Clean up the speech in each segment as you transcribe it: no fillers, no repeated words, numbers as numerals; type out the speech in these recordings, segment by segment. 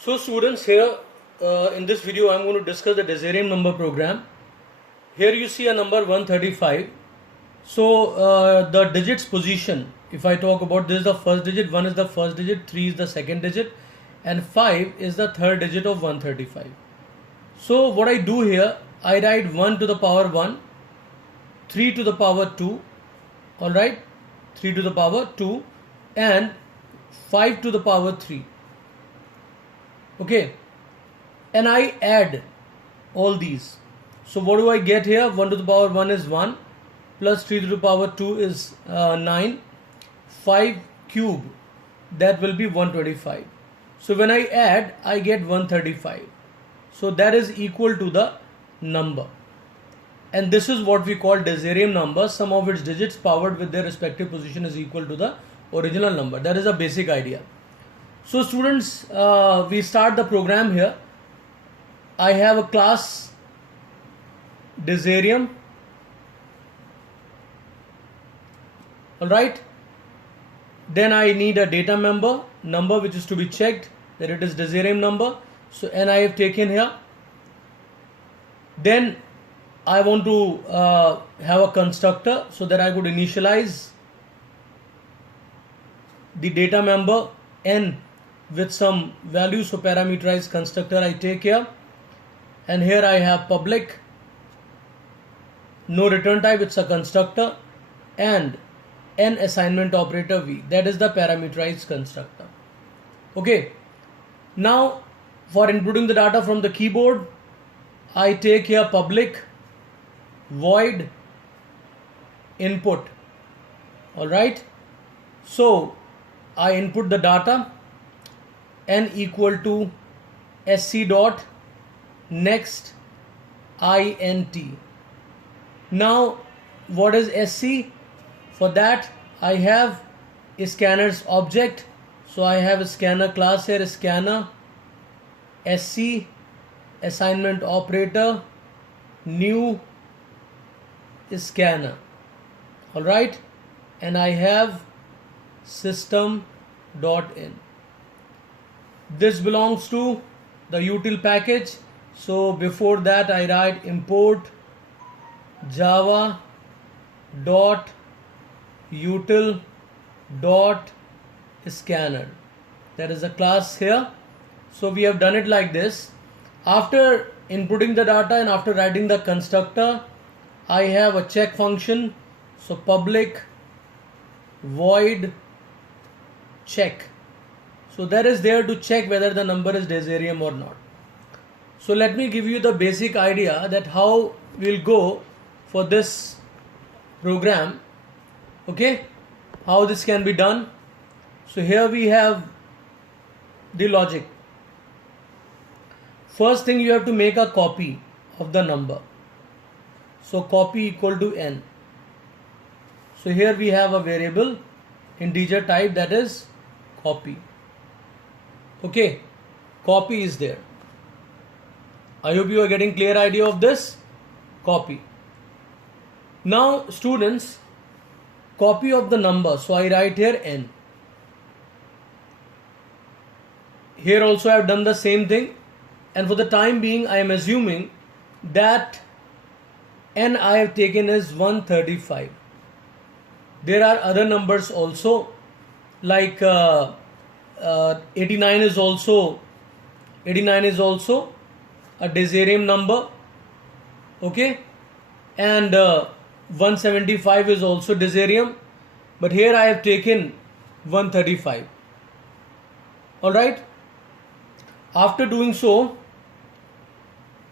So students, here in this video I'm going to discuss the Desarium number program. Here you see a number 135. So the digits position, if I talk about, this is the first digit, 1 is the first digit, 3 is the second digit, and 5 is the third digit of 135. So what I do here, I write 1 to the power 1, 3 to the power 2, alright, 3 to the power 2, and 5 to the power 3. Okay, and I add all these. So what do I get here? 1 to the power 1 is 1, plus 3 to the power 2 is 9, 5 cube, that will be 125. So when I add, I get 135. So that is equal to the number. And this is what we call Desarium number. Sum of its digits powered with their respective position is equal to the original number. That is a basic idea. So students, we start the program here. I have a class Desarium. Alright. Then I need a data number which is to be checked that it is Desarium number. So and I have taken here. Then I want to have a constructor so that I could initialize the data member n with some value. So parameterized constructor I take here, and here I have public, no return type, it's a constructor, and n assignment operator v, that is the parameterized constructor. Okay, now for inputting the data from the keyboard, I take here public void input. Alright, so I input the data, n equal to sc dot next int. Now what is sc? For that I have a scanner's object. So I have a scanner class here, scanner sc assignment operator new scanner. Alright, and I have system.in. This belongs to the util package. So before that I write import java dot util dot scanner. That is a class here. So we have done it like this. After inputting the data and after writing the constructor, I have a check function. So public void check. So that is there to check whether the number is Desarium or not. So let me give you the basic idea that how we'll go for this program. Okay, how this can be done. So here we have the logic. First thing, you have to make a copy of the number. So copy equal to n. So here we have a variable integer type, that is copy. Okay, copy is there. I hope you are getting clear idea of this. Copy. Now students, copy of the number. So I write here n. Here also I have done the same thing, and for the time being I am assuming that n I have taken is 135. There are other numbers also, like 89 is also a Desarium number. Okay, and 175 is also Desarium, but here I have taken 135. Alright, after doing so,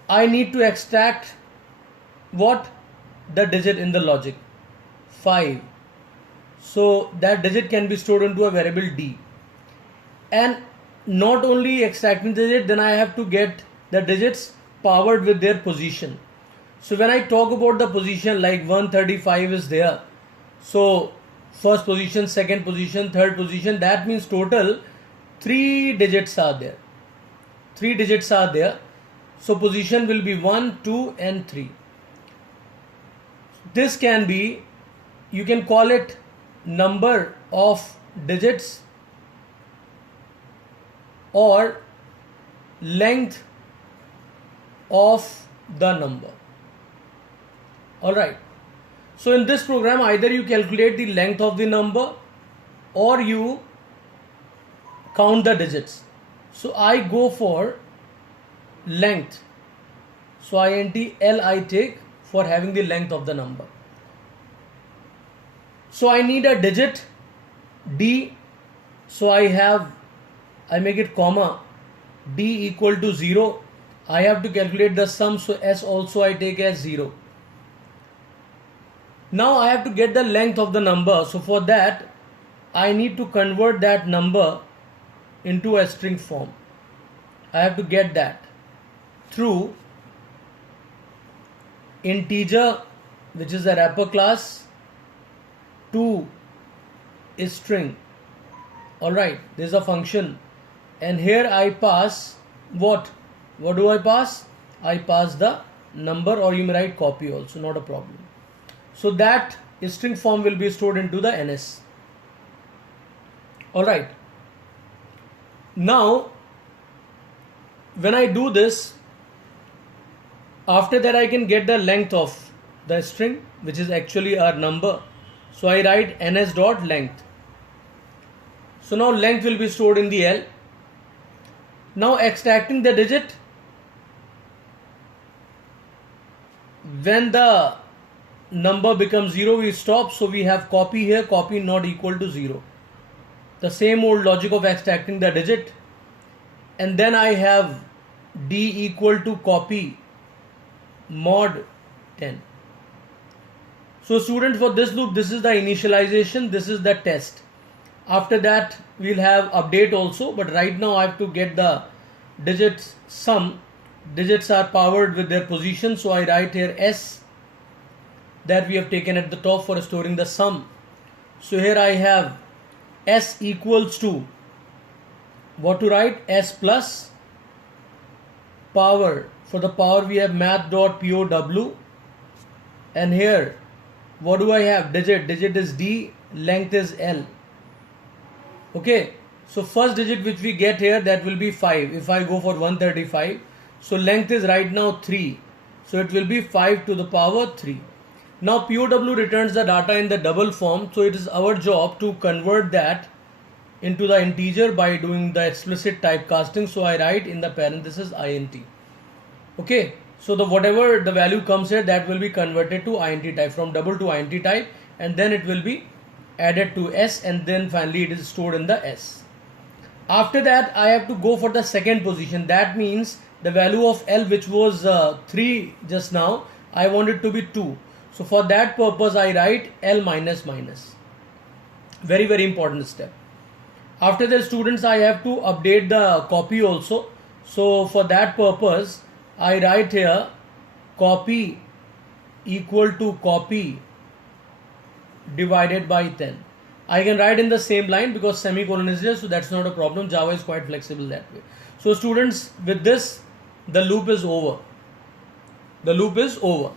I need to extract what? The digit in the logic, 5. So that digit can be stored into a variable d. And not only extracting the digit, then I have to get the digits powered with their position. So when I talk about the position, like 135 is there, so first position, second position, third position, that means total 3 digits are there. 3 digits are there. So position will be 1, 2 and 3. This can be, you can call it number of digits, or length of the number. Alright, so in this program either you calculate the length of the number or you count the digits. So I go for length, so int L I take for having the length of the number. So I need a digit D, so I make it comma, D equal to 0. I have to calculate the sum, so S also I take as 0. Now I have to get the length of the number, so for that I need to convert that number into a string form. I have to get that through integer, which is a wrapper class, to a string. Alright, there is a function, and here I pass what do I pass? I pass the number, or you may write copy also, not a problem. So that string form will be stored into the NS. Alright, now when I do this, after that I can get the length of the string, which is actually our number. So I write ns.length. So now length will be stored in the L. Now extracting the digit, when the number becomes 0 we stop, so we have copy here, copy not equal to 0. The same old logic of extracting the digit, and then I have D equal to copy mod 10. So students, for this loop, this is the initialization, this is the test. After that we'll have update also, but right now I have to get the digits sum. Digits are powered with their position, so I write here S, that we have taken at the top for storing the sum. So here I have S equals to, what to write? S plus power. For the power we have math.pow, and here what do I have? Digit is D, length is L. Okay, so first digit which we get here, that will be 5. If I go for 135, so length is right now 3, so it will be 5 to the power 3. Now POW returns the data in the double form, so it is our job to convert that into the integer by doing the explicit typecasting. So I write in the parenthesis int. Okay, so the whatever the value comes here, that will be converted to int type, from double to int type, and then it will be added to S, and then finally it is stored in the S. After that I have to go for the second position. That means the value of L, which was 3 just now, I want it to be 2. So for that purpose I write L minus minus. Very important step. After that, students, I have to update the copy also. So for that purpose I write here copy equal to copy divided by 10. I can write in the same line because semicolon is there, so that's not a problem. Java is quite flexible that way. So students, with this the loop is over. The loop is over.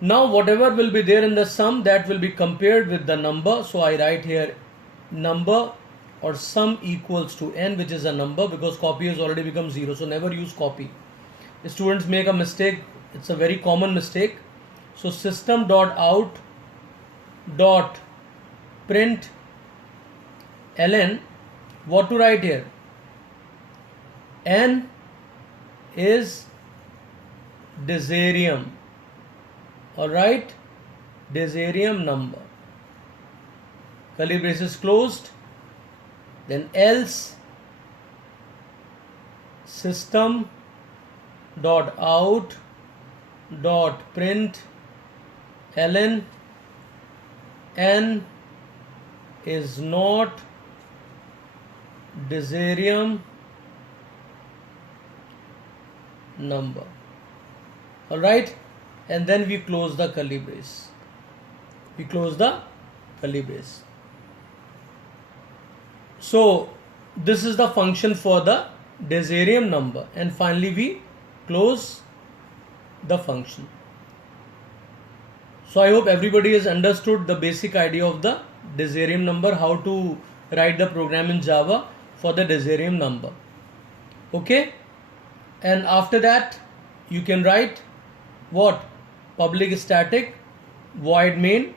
Now whatever will be there in the sum, that will be compared with the number. So I write here number or sum equals to n, which is a number, because copy has already become 0. So never use copy. The students make a mistake. It's a very common mistake. So system.out.println, what to write here? N is Desarium. Alright, Desarium number. Curly braces closed. Then else system.out.println n is not Desarium number. Alright, and then we close the curly brace. We close the curly brace. So this is the function for the Desarium number, and finally we close the function. So I hope everybody has understood the basic idea of the Desarium number, how to write the program in Java for the Desarium number. Okay. and after that you can write what? Public static void main.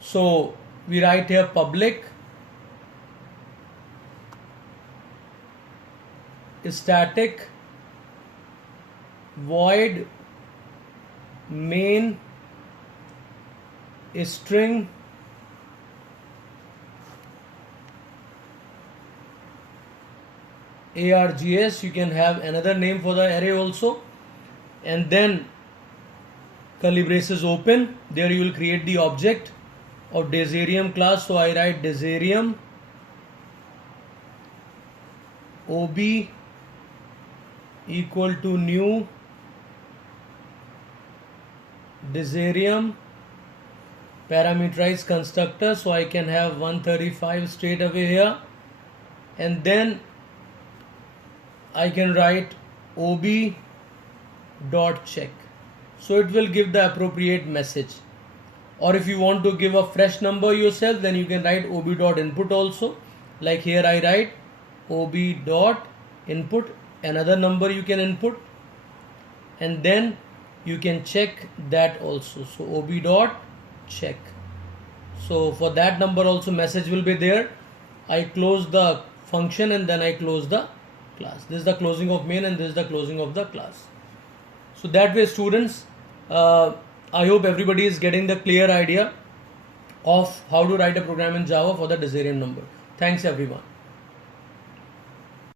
So we write here public static void main string args. You can have another name for the array also, and then curly braces open. There you will create the object of Desarium class. So I write Desarium ob equal to new Desarium parameterized constructor. So I can have 135 straight away here, and then I can write ob dot check. So it will give the appropriate message. Or if you want to give a fresh number yourself, then you can write ob dot input also. Like here I write ob dot input, another number you can input, and then you can check that also. So ob dot check. So for that number also message will be there. I close the function and then I close the class. This is the closing of main and this is the closing of the class. So that way, students, I hope everybody is getting the clear idea of how to write a program in Java for the Desarium number. Thanks everyone.